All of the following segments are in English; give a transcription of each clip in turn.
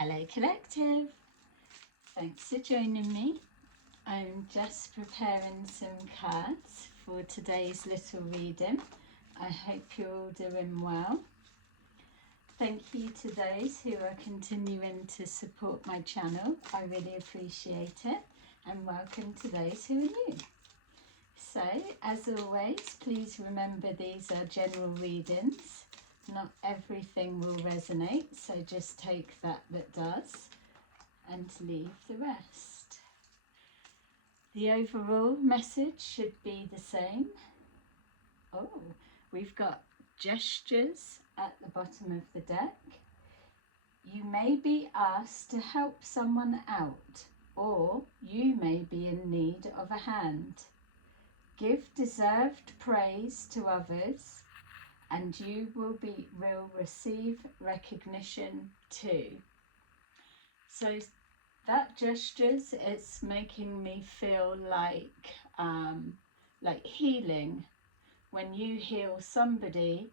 Hello Collective, thanks for joining me. I'm just preparing some cards for today's little reading. I hope you're all doing well. Thank you to those who are continuing to support my channel. I really appreciate it, and welcome to those who are new. So, as always, please remember these are general readings. Not everything will resonate, so just take that does and leave the rest. The overall message should be the same. Oh, we've got gestures at the bottom of the deck. You may be asked to help someone out, or you may be in need of a hand. Give deserved praise to others, and you will receive recognition too. So that gestures, it's making me feel like healing. When you heal somebody,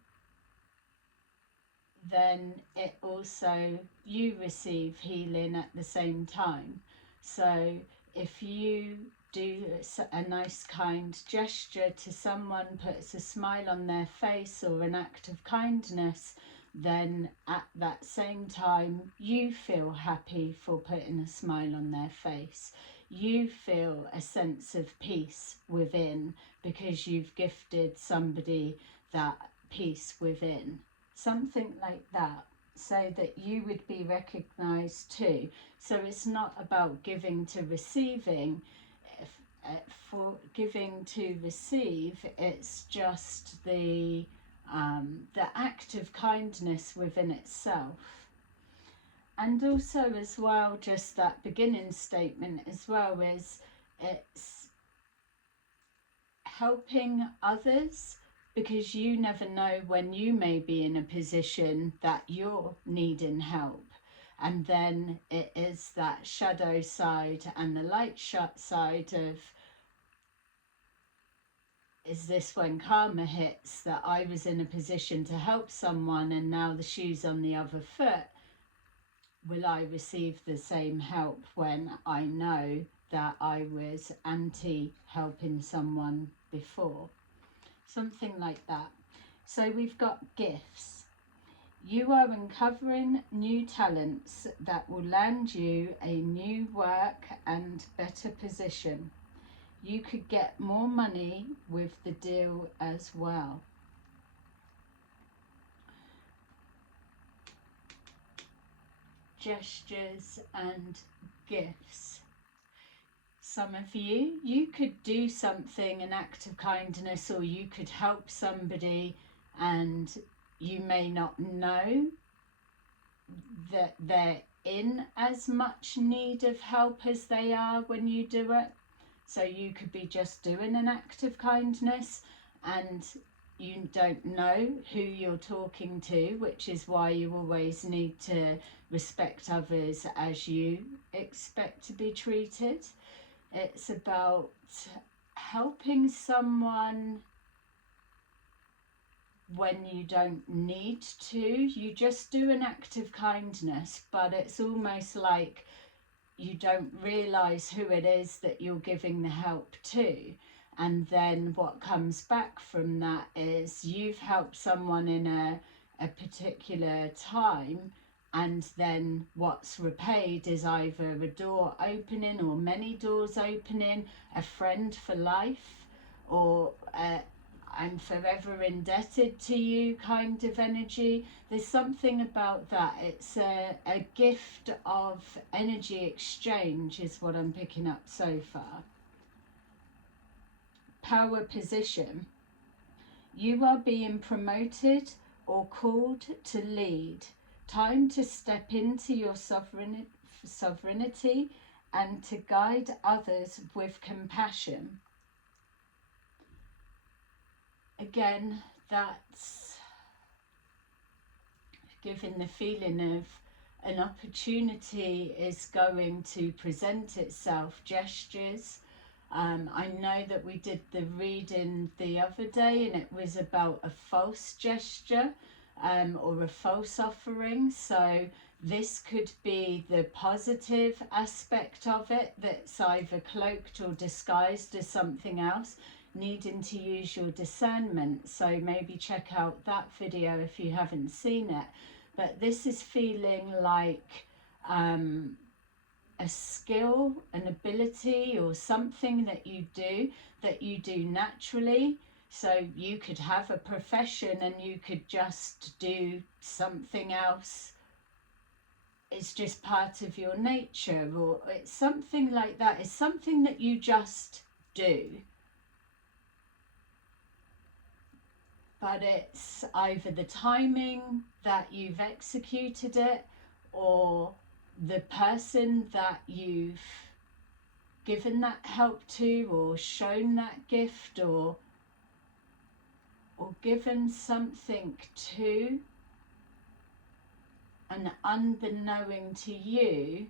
then it also, you receive healing at the same time. So if you do a nice kind gesture to someone, puts a smile on their face or an act of kindness, then at that same time you feel happy for putting a smile on their face. You feel a sense of peace within because you've gifted somebody that peace within. Something like that, so that you would be recognized too. So it's not about giving to receiving. For giving to receive, it's just the act of kindness within itself. And also as well, just that beginning statement as well, is it's helping others, because you never know when you may be in a position that you're needing help. And then it is that shadow side and the light side of, is this when karma hits, that I was in a position to help someone and now the shoe's on the other foot? Will I receive the same help when I know that I was anti-helping someone before? Something like that. So we've got gifts. You are uncovering new talents that will land you a new work and better position. You could get more money with the deal as well. Gestures and gifts. Some of you could do something, an act of kindness, or you could help somebody, and you may not know that they're in as much need of help as they are when you do it. So you could be just doing an act of kindness and you don't know who you're talking to, which is why you always need to respect others as you expect to be treated. It's about helping someone when you don't need to. You just do an act of kindness, but it's almost like you don't realise who it is that you're giving the help to. And then what comes back from that is you've helped someone in a particular time, and then what's repaid is either a door opening or many doors opening, a friend for life, or I'm forever indebted to you kind of energy. There's something about that. It's a gift of energy exchange is what I'm picking up so far. Power position. You are being promoted or called to lead. Time to step into your sovereignty and to guide others with compassion. Again, that's giving the feeling of an opportunity is going to present itself. Gestures. I know that we did the reading the other day and it was about a false gesture or a false offering. So This could be the positive aspect of it that's either cloaked or disguised as something else, needing to use your discernment. So maybe check out that video if you haven't seen it. But this is feeling like a skill, an ability, or something that you do naturally. So you could have a profession and you could just do something else. It's just part of your nature, or it's something like that. It's something that you just do. But it's either the timing that you've executed it, or the person that you've given that help to, or shown that gift, or given something to, and unbeknown to you,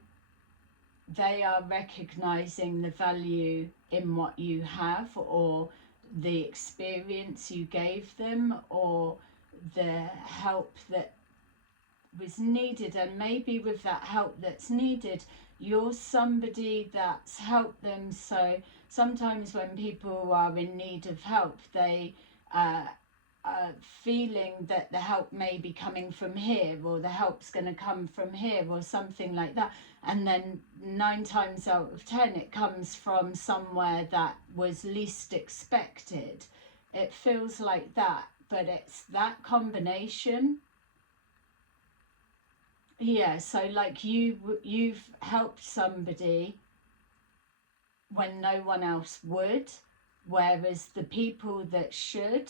they are recognizing the value in what you have, or the experience you gave them, or the help that was needed. And maybe with that help that's needed, you're somebody that's helped them. So sometimes when people are in need of help, they feeling that the help may be coming from here, or the help's going to come from here, or something like that, and then 9 times out of 10 it comes from somewhere that was least expected. It feels like that, but it's that combination. Yeah, so like you've helped somebody when no one else would, whereas the people that should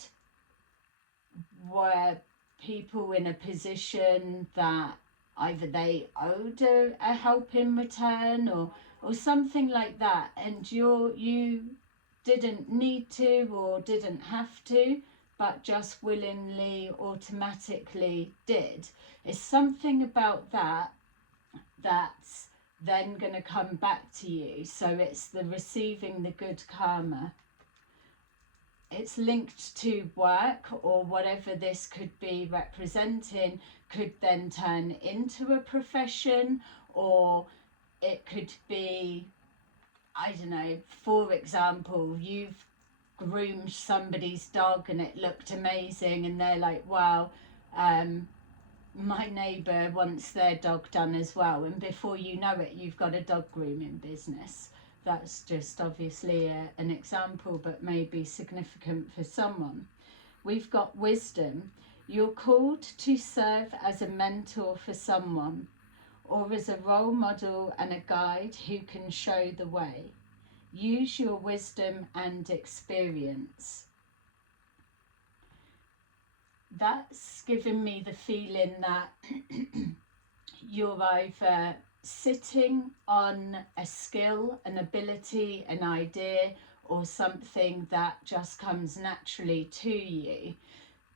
were people in a position that either they owed a help in return, or something like that, and you didn't need to or didn't have to, but just willingly, automatically did. It's something about that that's then going to come back to you. So it's the receiving the good karma. It's linked to work, or whatever this could be representing could then turn into a profession, or it could be, I don't know, for example, you've groomed somebody's dog and it looked amazing, and they're like, wow, my neighbour wants their dog done as well, and before you know it, you've got a dog grooming business. That's just obviously an example, but maybe significant for someone. We've got wisdom. You're called to serve as a mentor for someone, or as a role model and a guide who can show the way. Use your wisdom and experience. That's given me the feeling that you're either sitting on a skill, an ability, an idea, or something that just comes naturally to you.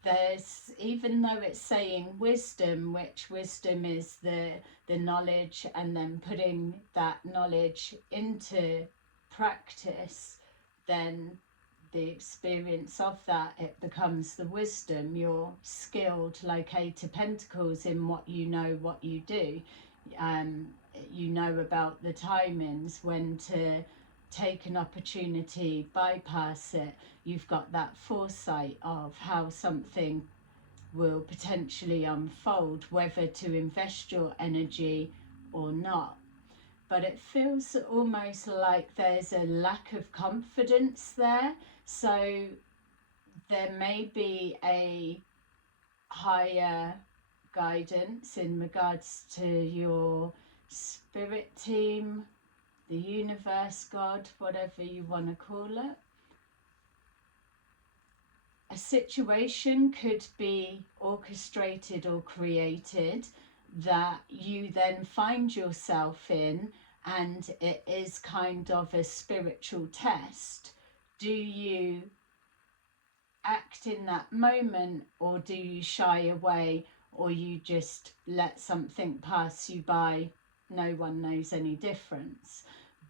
There's, even though it's saying wisdom, which wisdom is the knowledge, and then putting that knowledge into practice, then the experience of that, it becomes the wisdom. You're skilled, like 8 of Pentacles, in what you know, what you do. You know about the timings, when to take an opportunity, bypass it. You've got that foresight of how something will potentially unfold, whether to invest your energy or not. But it feels almost like there's a lack of confidence there. So there may be a higher guidance in regards to your spirit team, the universe, God, whatever you want to call it. A situation could be orchestrated or created that you then find yourself in, and it is kind of a spiritual test. Do you act in that moment, or do you shy away, or you just let something pass you by? No one knows any difference.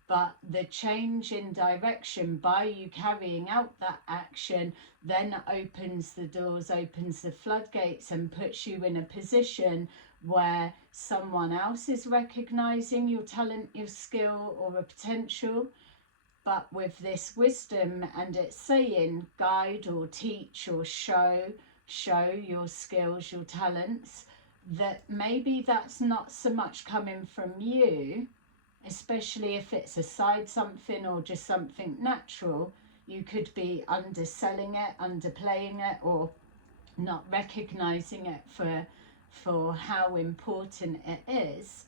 But the change in direction by you carrying out that action then opens the doors, opens the floodgates, and puts you in a position where someone else is recognizing your talent, your skill, or a potential. But with this wisdom, and it's saying guide or teach or show your skills, your talents, that maybe that's not so much coming from you, especially if it's a side something or just something natural. You could be underselling it, underplaying it, or not recognizing it for how important it is.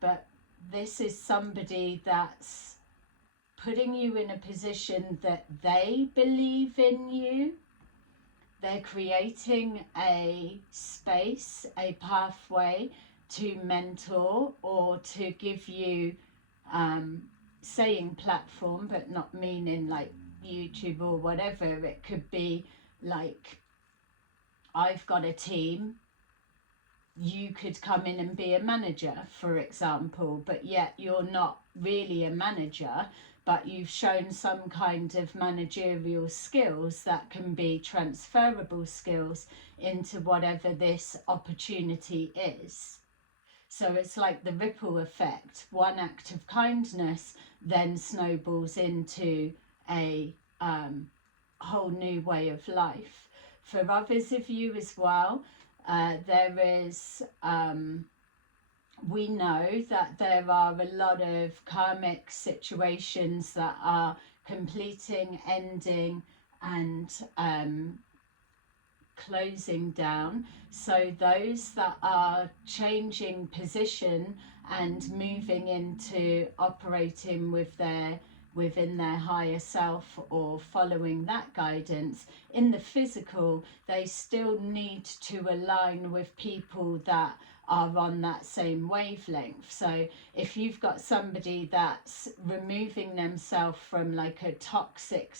But this is somebody that's putting you in a position that they believe in you. They're creating a space, a pathway to mentor or to give you, saying platform, but not meaning like YouTube or whatever. It could be like, I've got a team, you could come in and be a manager, for example, but yet you're not really a manager, but you've shown some kind of managerial skills that can be transferable skills into whatever this opportunity is. So it's like the ripple effect. One act of kindness then snowballs into a whole new way of life. For others of you as well, there is, we know that there are a lot of karmic situations that are completing, ending, and closing down. So those that are changing position and moving into operating with within their higher self or following that guidance in the physical, they still need to align with people that are on that same wavelength. So if you've got somebody that's removing themselves from like a toxic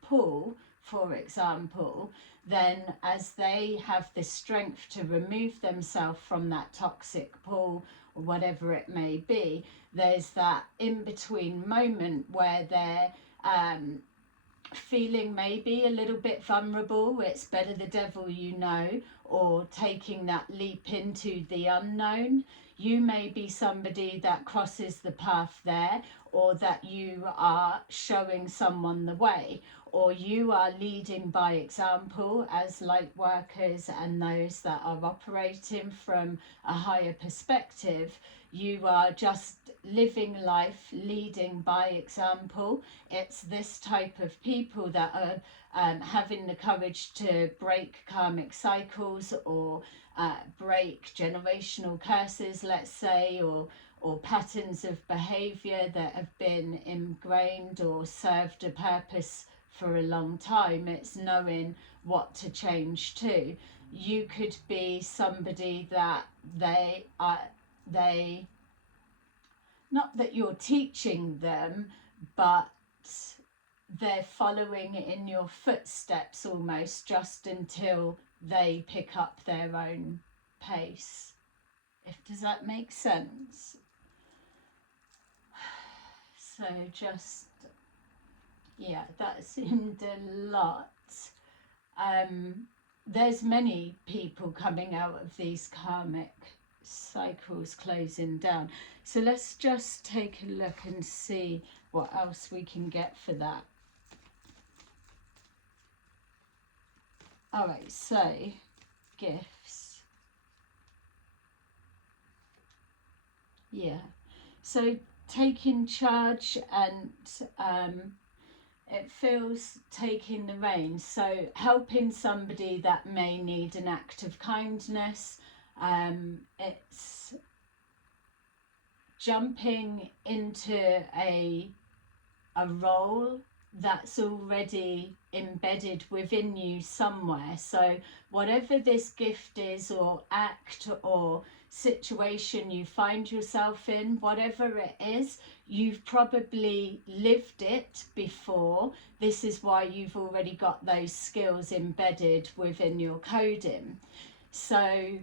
pool, for example, then as they have the strength to remove themselves from that toxic pool or whatever it may be, there's that in-between moment where they're feeling maybe a little bit vulnerable. It's better the devil you know, or taking that leap into the unknown. You may be somebody that crosses the path there, or that you are showing someone the way, or you are leading by example as light workers and those that are operating from a higher perspective. You are just living life, leading by example. It's this type of people that are having the courage to break karmic cycles, or break generational curses, let's say, or patterns of behavior that have been ingrained or served a purpose for a long time. It's knowing what to change to. You could be somebody that they not that you're teaching them, but they're following in your footsteps almost, just until they pick up their own pace. Does that make sense? So just, yeah, that seemed a lot. There's many people coming out of these karmic cycles closing down. So let's just take a look and see what else we can get for that. All right, so gifts. Yeah, so taking charge, and it feels taking the reins. So helping somebody that may need an act of kindness. It's jumping into a role that's already embedded within you somewhere. So whatever this gift is, or act, or situation you find yourself in, whatever it is, you've probably lived it before. This is why you've already got those skills embedded within your coding. So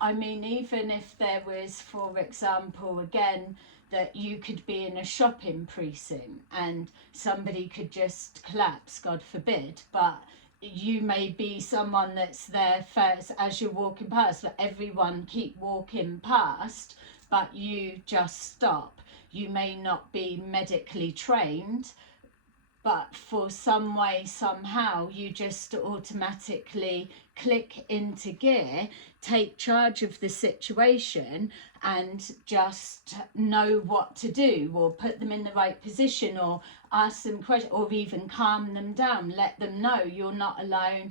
I mean, even if there was, for example, again, that you could be in a shopping precinct and somebody could just collapse, God forbid, but you may be someone that's there first as you're walking past, but everyone keep walking past, but you just stop. You may not be medically trained, but for some way, somehow, you just automatically click into gear, take charge of the situation, and just know what to do, or put them in the right position, or ask them questions, or even calm them down, let them know you're not alone,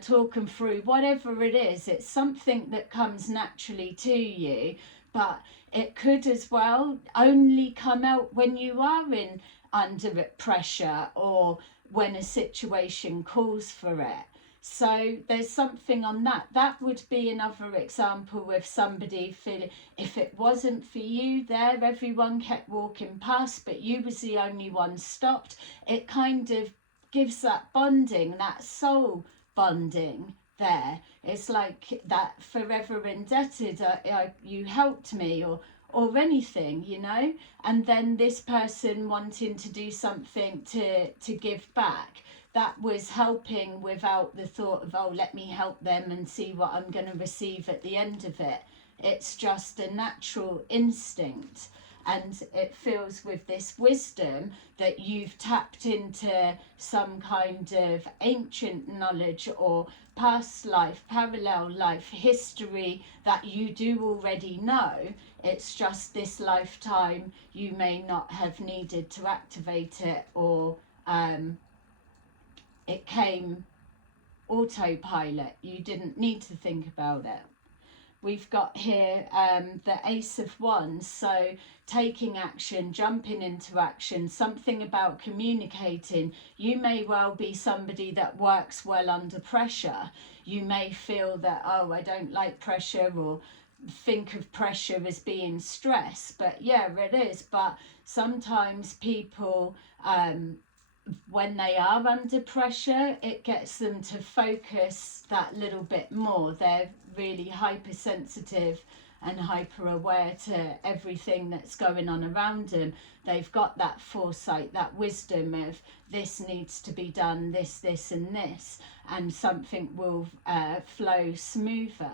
talk them through whatever it is. It's something that comes naturally to you, but it could as well only come out when you are in under pressure, or when a situation calls for it. So there's something on that. That would be another example of somebody feeling, if it wasn't for you there, everyone kept walking past, but you was the only one stopped. It kind of gives that bonding, that soul bonding there. It's like that forever indebted, you helped me, or anything, you know. And then this person wanting to do something to give back, that was helping without the thought of, oh, let me help them and see what I'm going to receive at the end of it. It's just a natural instinct. And it feels with this wisdom that you've tapped into some kind of ancient knowledge, or past life, parallel life, history that you do already know. It's just this lifetime you may not have needed to activate it, or it came autopilot. You didn't need to think about it. We've got here the Ace of Wands, so taking action, jumping into action, something about communicating. You may well be somebody that works well under pressure. You may feel that, oh, I don't like pressure, or think of pressure as being stress, but yeah, it is. But sometimes people, when they are under pressure, it gets them to focus that little bit more. They're really hypersensitive and hyper aware to everything that's going on around them. They've got that foresight, that wisdom of this needs to be done, this, and this, and something will flow smoother.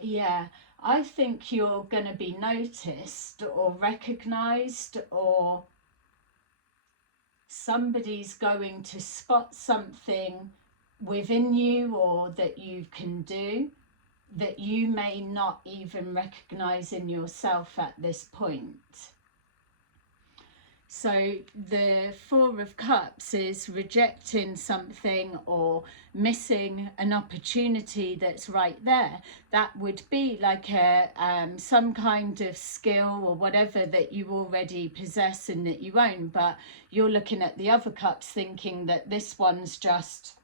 Yeah, I think you're going to be noticed or recognized, or somebody's going to spot something within you, or that you can do, that you may not even recognize in yourself at this point. So the Four of Cups is rejecting something, or missing an opportunity that's right there. That would be like a some kind of skill or whatever that you already possess and that you own, but you're looking at the other cups thinking that this one's just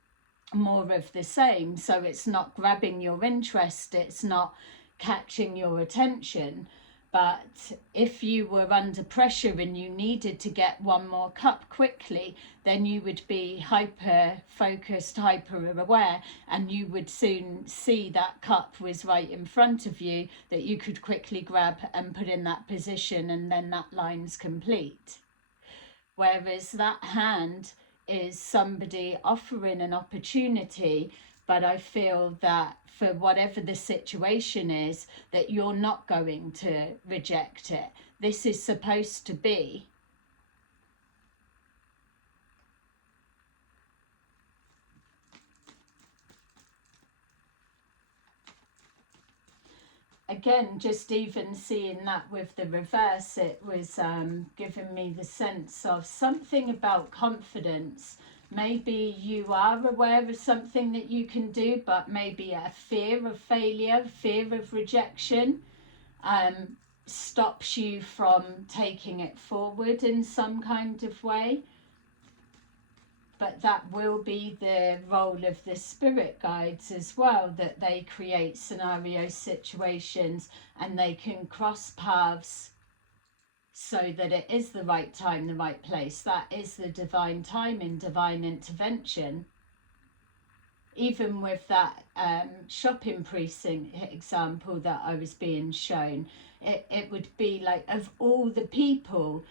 more of the same. So it's not grabbing your interest, it's not catching your attention. But if you were under pressure and you needed to get one more cup quickly, then you would be hyper focused, hyper aware, and you would soon see that cup was right in front of you, that you could quickly grab and put in that position, and then that line's complete. Whereas that hand is somebody offering an opportunity, but I feel that for whatever the situation is, that you're not going to reject it. This is supposed to be. Again, just even seeing that with the reverse, it was giving me the sense of something about confidence. Maybe you are aware of something that you can do, but maybe a fear of failure, fear of rejection, stops you from taking it forward in some kind of way. But that will be the role of the spirit guides as well, that they create scenario situations and they can cross paths so that it is the right time, the right place. That is the divine timing, divine intervention. Even with that shopping precinct example that I was being shown, it would be like, of all the people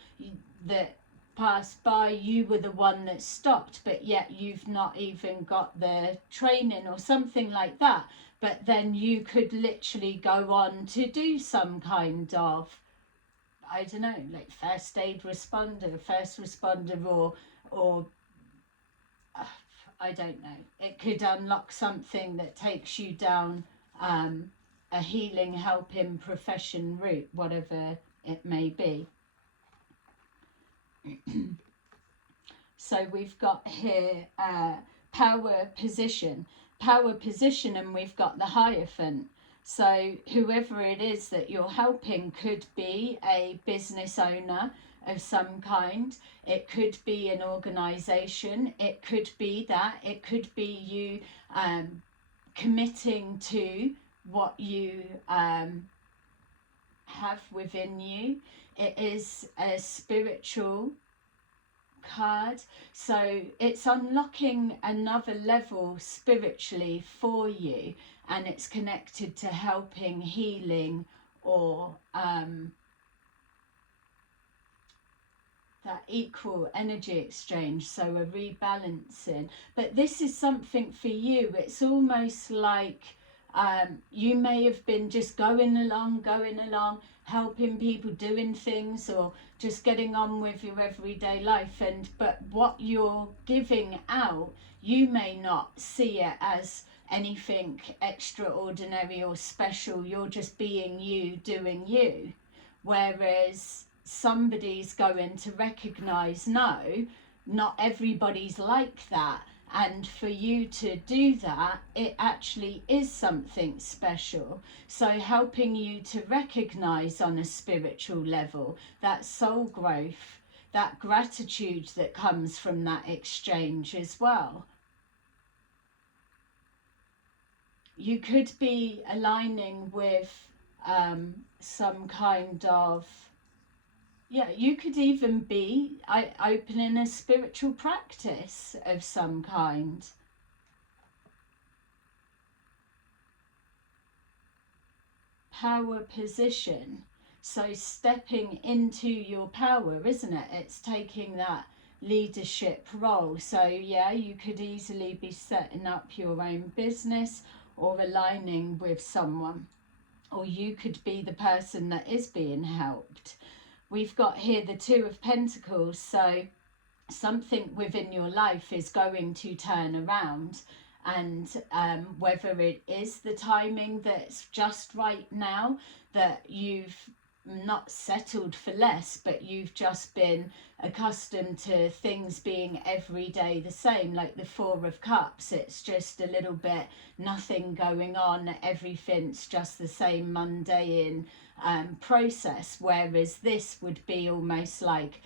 that passed by, you were the one that stopped, but yet you've not even got the training or something like that. But then you could literally go on to do some kind of, I don't know, like first aid responder, first responder, or I don't know. It could unlock something that takes you down a healing, helping profession route, whatever it may be. So we've got here power position, and we've got the Hierophant. So whoever it is that you're helping could be a business owner of some kind. It could be an organization. It could be that. It could be you committing to what you have within you. It is a spiritual card, so it's unlocking another level spiritually for you, and it's connected to helping, healing, or that equal energy exchange, so a rebalancing. But this is something for you. It's almost like you may have been just going along, helping people, doing things, or just getting on with your everyday life. But what you're giving out, you may not see it as anything extraordinary or special. You're just being you, doing you. Whereas somebody's going to recognize, no, not everybody's like that. And for you to do that, it actually is something special. So helping you to recognize on a spiritual level that soul growth, that gratitude that comes from that exchange as well. You could be aligning with some kind of, yeah, you could even be opening a spiritual practice of some kind. Power position. So stepping into your power, isn't it? It's taking that leadership role. So yeah, you could easily be setting up your own business or aligning with someone. Or you could be the person that is being helped. We've got here the Two of Pentacles, so something within your life is going to turn around, and whether it is the timing that's just right now, that you've not settled for less, but you've just been accustomed to things being every day the same, like the Four of Cups. It's just a little bit nothing going on, everything's just the same mundane process, whereas this would be almost like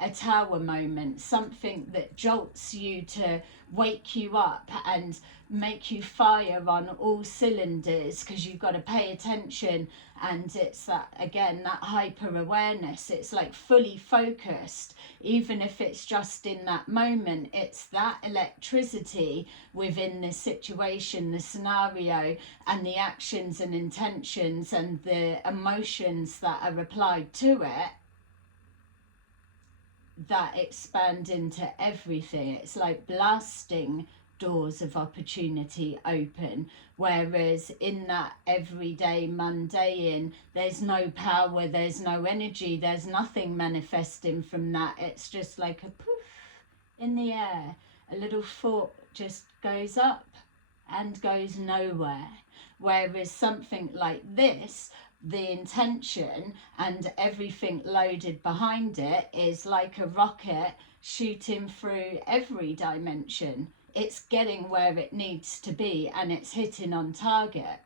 a tower moment, something that jolts you to wake you up and make you fire on all cylinders, because you've got to pay attention. And it's that, again, that hyper awareness. It's like fully focused, even if it's just in that moment. It's that electricity within the situation, the scenario, and the actions and intentions and the emotions that are applied to it that expand into everything. It's like blasting doors of opportunity open, whereas in that everyday mundane, there's no power, there's no energy, there's nothing manifesting from that. It's just like a poof in the air. A little thought just goes up and goes nowhere. Whereas something like this, the intention and everything loaded behind it is like a rocket shooting through every dimension. It's getting where it needs to be, and it's hitting on target.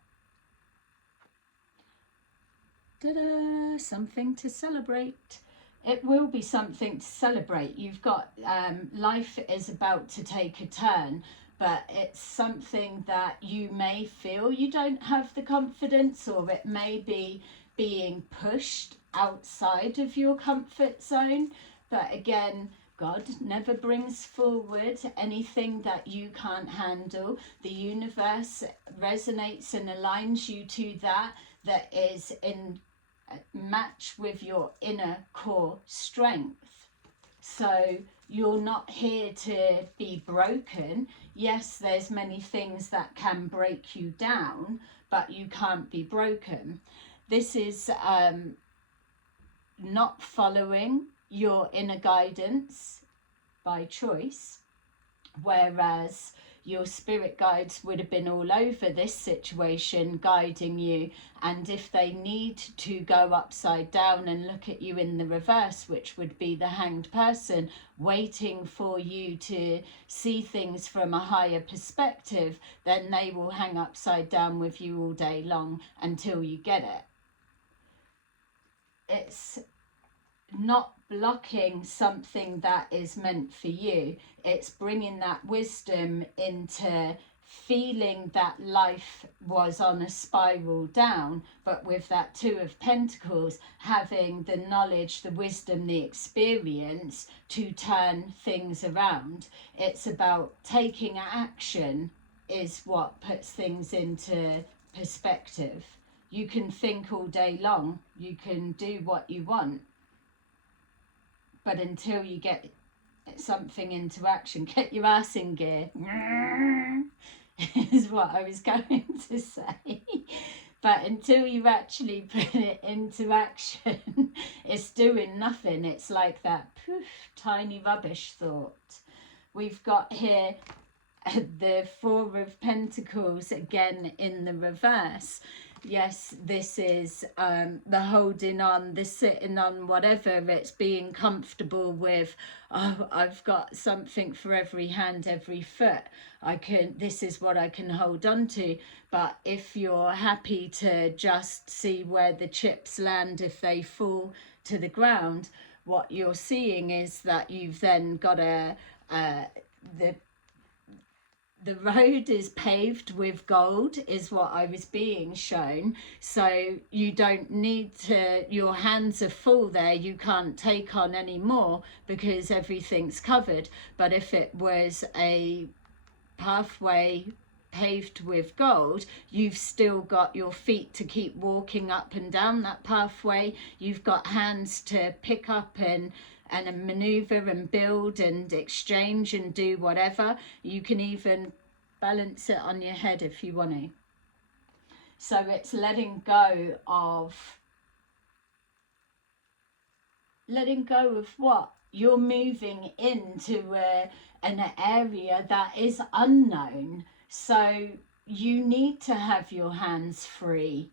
Ta-da! Something to celebrate. It will be something to celebrate. You've got life is about to take a turn, but it's something that you may feel you don't have the confidence, or it may be being pushed outside of your comfort zone. But again, God never brings forward anything that you can't handle. The universe resonates and aligns you to that is in match with your inner core strength. So you're not here to be broken. Yes, there's many things that can break you down, but you can't be broken. This is not following your inner guidance by choice, whereas your spirit guides would have been all over this situation guiding you, and if they need to go upside down and look at you in the reverse, which would be the hanged person waiting for you to see things from a higher perspective, then they will hang upside down with you all day long until you get it. It's not blocking something that is meant for you. It's bringing that wisdom into feeling that life was on a spiral down, but with that Two of Pentacles, having the knowledge, the wisdom, the experience to turn things around. It's about taking action is what puts things into perspective. You can think all day long, you can do what you want, but until you get something into action, get your ass in gear, is what I was going to say. But until you actually put it into action, it's doing nothing. It's like that poof, tiny rubbish thought. We've got here the Four of Pentacles again in the reverse. Yes, this is the holding on, the sitting on whatever, it's being comfortable with, oh, I've got something for every hand, every foot. This is what I can hold on to. But if you're happy to just see where the chips land if they fall to the ground, what you're seeing is that you've then got the road is paved with gold, is what I was being shown. So you don't need to, your hands are full there, you can't take on any more because everything's covered. But if it was a pathway paved with gold, you've still got your feet to keep walking up and down that pathway. You've got hands to pick up and maneuver and build and exchange and do whatever. You can even balance it on your head if you want to. So it's letting go of what? You're moving into an area that is unknown. So you need to have your hands free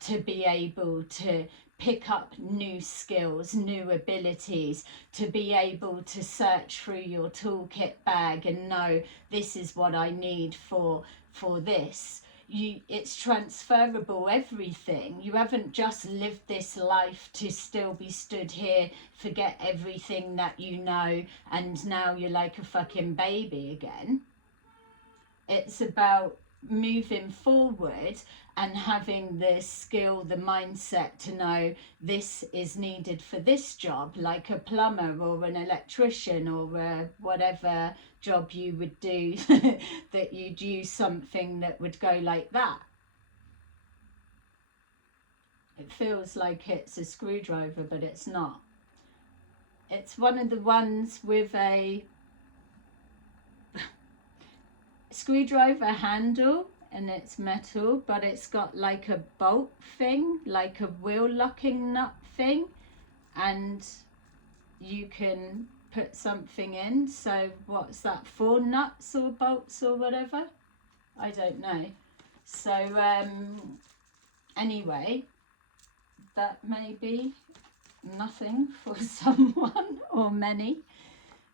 to be able to pick up new skills, new abilities, to be able to search through your toolkit bag and know this is what I need for this. It's transferable, everything. You haven't just lived this life to still be stood here, forget everything that you know, and now you're like a fucking baby again. It's about moving forward and having the skill, the mindset to know this is needed for this job, like a plumber or an electrician or whatever job you would do, that you'd use something that would go like that. It feels like it's a screwdriver, but it's not. It's one of the ones with a screwdriver handle, and it's metal, but it's got like a bolt thing, like a wheel locking nut thing, and you can put something in. So what's that, 4 nuts or bolts or whatever? I don't know. So anyway, that may be nothing for someone or many.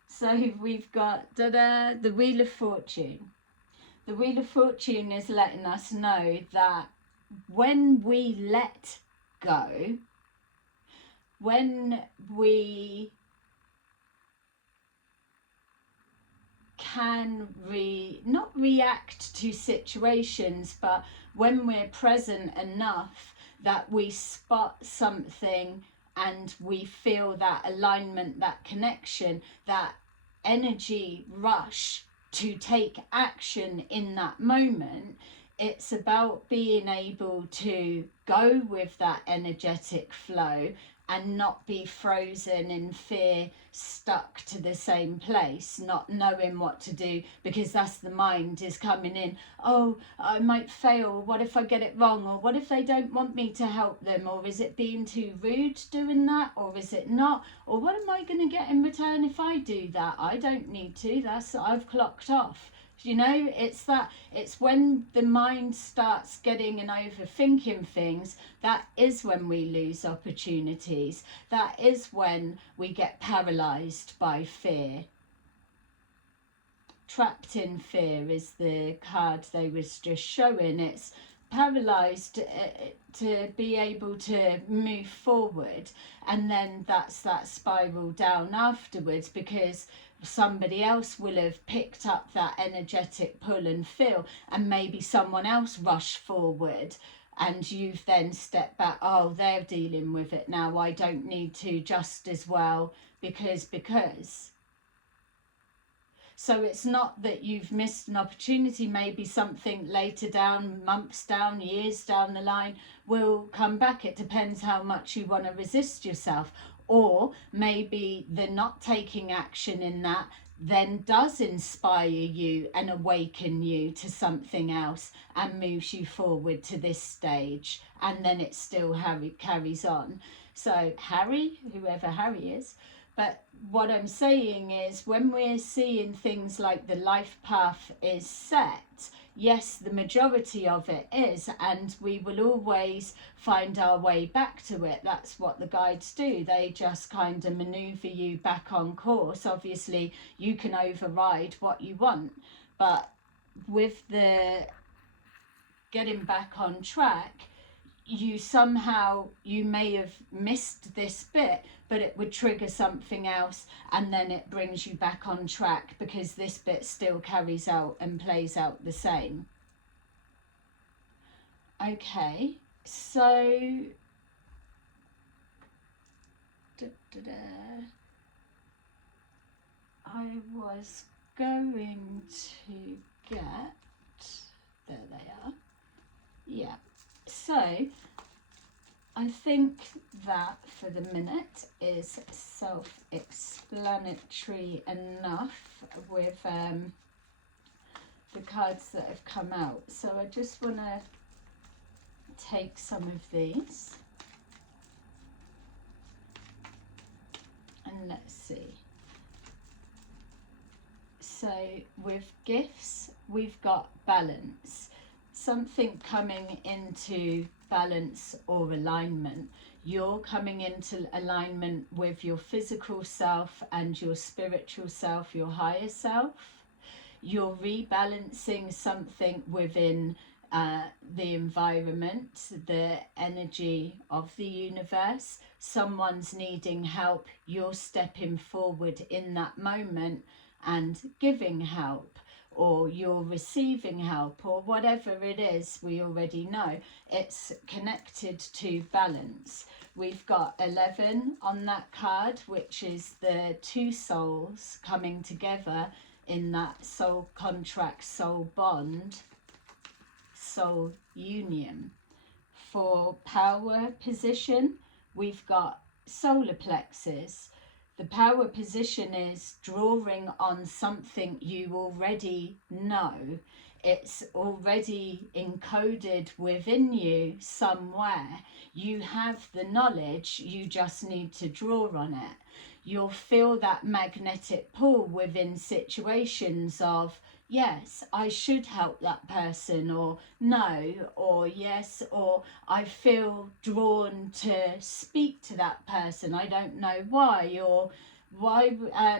So we've got the Wheel of Fortune. The Wheel of Fortune is letting us know that when we let go, when we can not react to situations, but when we're present enough that we spot something and we feel that alignment, that connection, that energy rush to take action in that moment, it's about being able to go with that energetic flow and not be frozen in fear, stuck to the same place, not knowing what to do, because that's the mind is coming in. Oh, I might fail. What if I get it wrong? Or what if they don't want me to help them? Or is it being too rude doing that? Or is it not? Or what am I going to get in return if I do that? I don't need to. I've clocked off. You know, it's when the mind starts getting and overthinking things, that is when we lose opportunities. That is when we get paralyzed by fear. Trapped in fear is the card they was just showing. It's paralyzed to be able to move forward, and then that's that spiral down afterwards, because somebody else will have picked up that energetic pull and feel, and maybe someone else rushed forward and you've then stepped back. Oh, they're dealing with it now, I don't need to just as well, because so it's not that you've missed an opportunity. Maybe something later down, months down, years down the line will come back. It depends how much you want to resist yourself. Or maybe the not taking action in that then does inspire you and awaken you to something else and moves you forward to this stage. And then it still carries on. So Harry, whoever Harry is, but what I'm saying is, when we're seeing things like the life path is set, yes, the majority of it is, and we will always find our way back to it. That's what the guides do. They just kind of maneuver you back on course. Obviously, you can override what you want, but with the getting back on track, you may have missed this bit, but it would trigger something else, and then it brings you back on track, because this bit still carries out and plays out the same. Okay, so I was going to get, there they are, yeah. So I think that for the minute is self-explanatory enough with the cards that have come out. So I just want to take some of these and let's see. So with gifts, we've got balance. Something coming into balance or alignment. You're coming into alignment with your physical self and your spiritual self, your higher self. You're rebalancing something within the environment, the energy of the universe. Someone's needing help. You're stepping forward in that moment and giving help, or you're receiving help, or whatever it is. We already know it's connected to balance. We've got 11 on that card, which is the two souls coming together in that soul contract, soul bond, soul union. For power position, we've got solar plexus. The power position is drawing on something you already know. It's already encoded within you somewhere. You have the knowledge, you just need to draw on it. You'll feel that magnetic pull within situations of, yes, I should help that person, or no, or yes, or I feel drawn to speak to that person. I don't know why, or why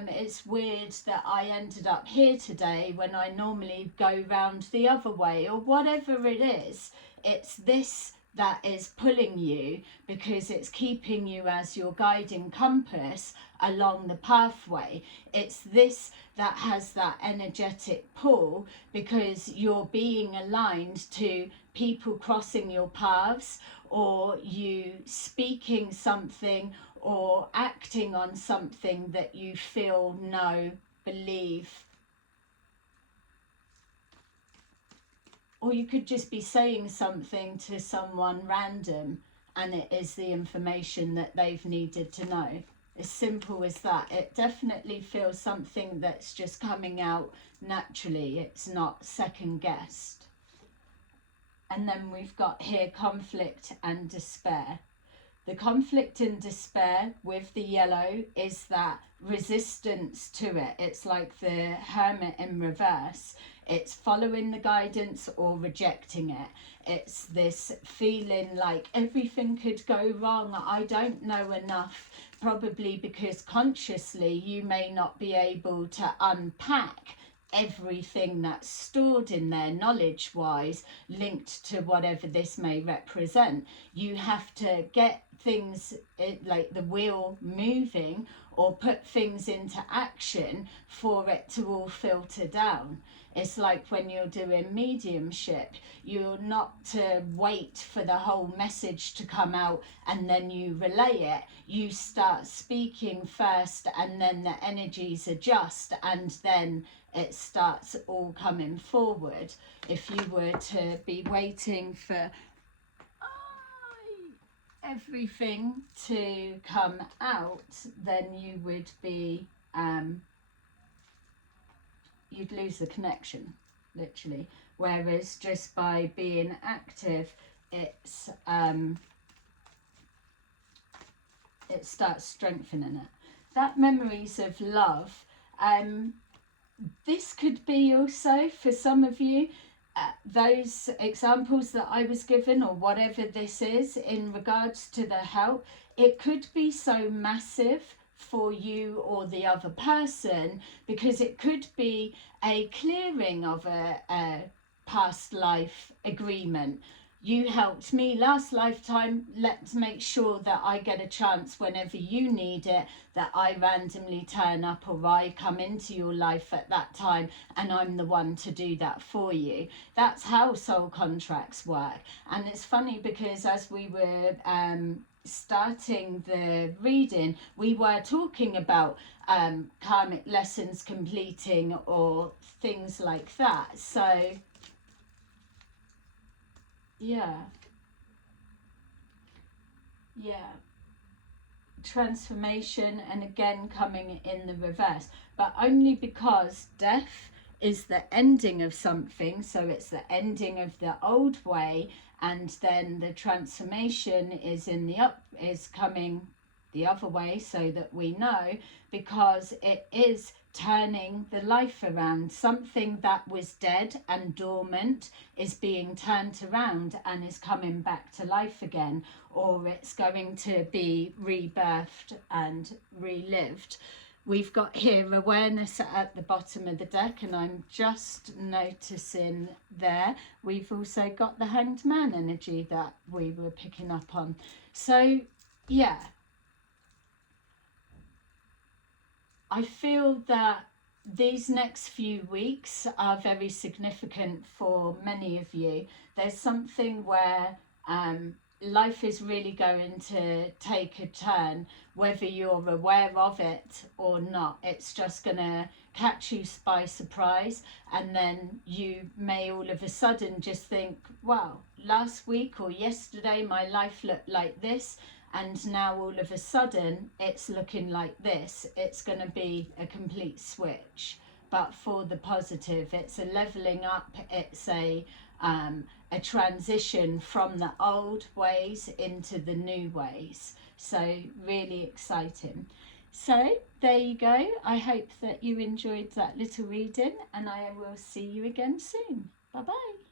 it's weird that I ended up here today when I normally go round the other way, or whatever it is. It's this that is pulling you, because it's keeping you as your guiding compass along the pathway. It's this that has that energetic pull, because you're being aligned to people crossing your paths, or you speaking something or acting on something that you feel, know, believe. Or you could just be saying something to someone random and it is the information that they've needed to know. As simple as that. It definitely feels something that's just coming out naturally. It's not second guessed. And then we've got here conflict and despair. The conflict and despair with the yellow is that resistance to it. It's like the Hermit in reverse. It's following the guidance or rejecting it. It's this feeling like everything could go wrong. I don't know enough, probably because consciously you may not be able to unpack everything that's stored in there knowledge wise, linked to whatever this may represent. You have to get things like the wheel moving or put things into action for it to all filter down. It's like when you're doing mediumship, you're not to wait for the whole message to come out and then you relay it. You start speaking first and then the energies adjust and then it starts all coming forward. If you were to be waiting for everything to come out, then you would be you'd lose the connection, literally. Whereas just by being active, it's it starts strengthening it. That memories of love, this could be also for some of you, those examples that I was given or whatever this is in regards to the help, it could be so massive for you or the other person, because it could be a clearing of a past life agreement. You helped me last lifetime, let's make sure that I get a chance whenever you need it, that I randomly turn up or I come into your life at that time and I'm the one to do that for you. That's how soul contracts work. And it's funny because as we were starting the reading, we were talking about karmic lessons completing or things like that. So yeah, transformation, and again coming in the reverse, but only because death is the ending of something, so it's the ending of the old way, and then the transformation is in the is coming the other way, so that we know, because it is turning the life around. Something that was dead and dormant is being turned around and is coming back to life again, or it's going to be rebirthed and relived. We've got here awareness at the bottom of the deck, and I'm just noticing there we've also got the Hanged Man energy that we were picking up on. So yeah, I feel that these next few weeks are very significant for many of you. There's something where life is really going to take a turn, whether you're aware of it or not. It's just going to catch you by surprise, and then you may all of a sudden just think, wow, last week or yesterday my life looked like this, and now all of a sudden it's looking like this. It's going to be a complete switch, but for the positive. It's a leveling up. It's a transition from the old ways into the new ways. So really exciting. So there you go. I hope that you enjoyed that little reading, and I will see you again soon. Bye bye.